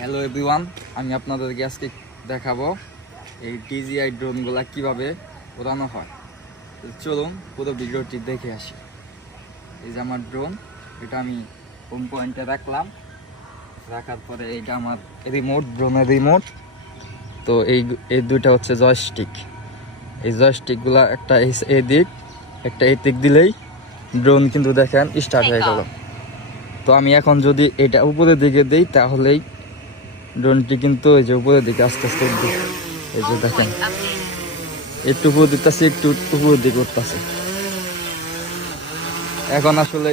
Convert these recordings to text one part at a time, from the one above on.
Hello everyone, আমি আপনাদেরকে আজকে দেখাবো এই DJI ড্রোনগুলা কিভাবে উড়ানো হয়। তো চলুন পুরো ভিডিওটি দেখে আসি। এই যে আমার ড্রোন, এটা আমি হোম পয়েন্টে রাখার পরে এইটা আমার রিমোট, ড্রোনের রিমোট। তো এই দুইটা হচ্ছে জয়স্টিক। এই জয়স্টিকগুলা একটা এই দিক একটা এই দিক দিলেই ড্রোন কিন্তু দেখেন স্টার্ট হয়ে গেল। তো আমি এখন যদি এটা উপরের দিকে দিই তাহলেই ড্রোনটি কিন্তু এই যে উপরের দিকে আস্তে আস্তে এই যে দেখেন একটু উপর দিতেছে, একটু উপরের দিকে উঠতেছে। এখন আসলে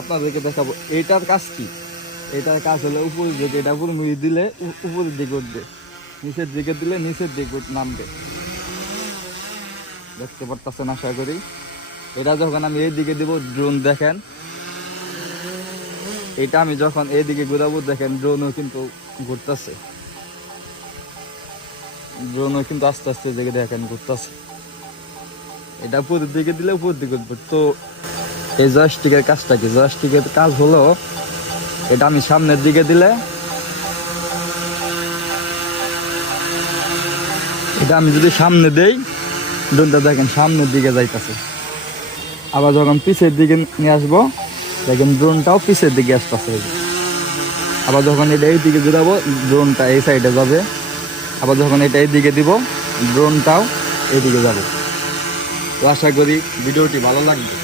আপনাদেরকে দেখাবো এইটার কাজ কি। এটার কাজ হলো উপরের দিকে, এটা উপর মুড়ি দিলে উপরের দিকে উঠবে, নিচের দিকে দিলে নিচের দিকে নামবে। দেখতে পারতেছেন আশা করি। এটা যখন আমি এই দিকে দিব ড্রোন দেখেন, এটা আমি যখন এইদিকে ঘুরাবো দেখেন ড্রোনও কিন্তু ঘুরতেছে, ড্রোনও কিন্তু আস্তে আস্তে দিকে দেখেন ঘুরতেছে। এটা উপরের দিকে দিলে উপর দিকে উঠবে। তো এই জয়স্টিকের কাজটা কি? জয়স্টিকের কাজ হলো এটা আমি সামনের দিকে দিলে, এটা আমি যদি সামনে দেই ড্রোনটা দেখেন সামনের দিকে যাইতেছে। আবার যখন পিছের দিকে নিয়ে আসবো দেখেন ড্রোনটাও পিছের দিকে আসতেছে। আবার যখন এটা এই দিকে ঘুরাবো ড্রোনটা এই সাইডে যাবে। আবার যখন এটা এই দিকে দিব ড্রোনটাও এইদিকে যাবে। তো আশা করি ভিডিওটি ভালো লাগবে।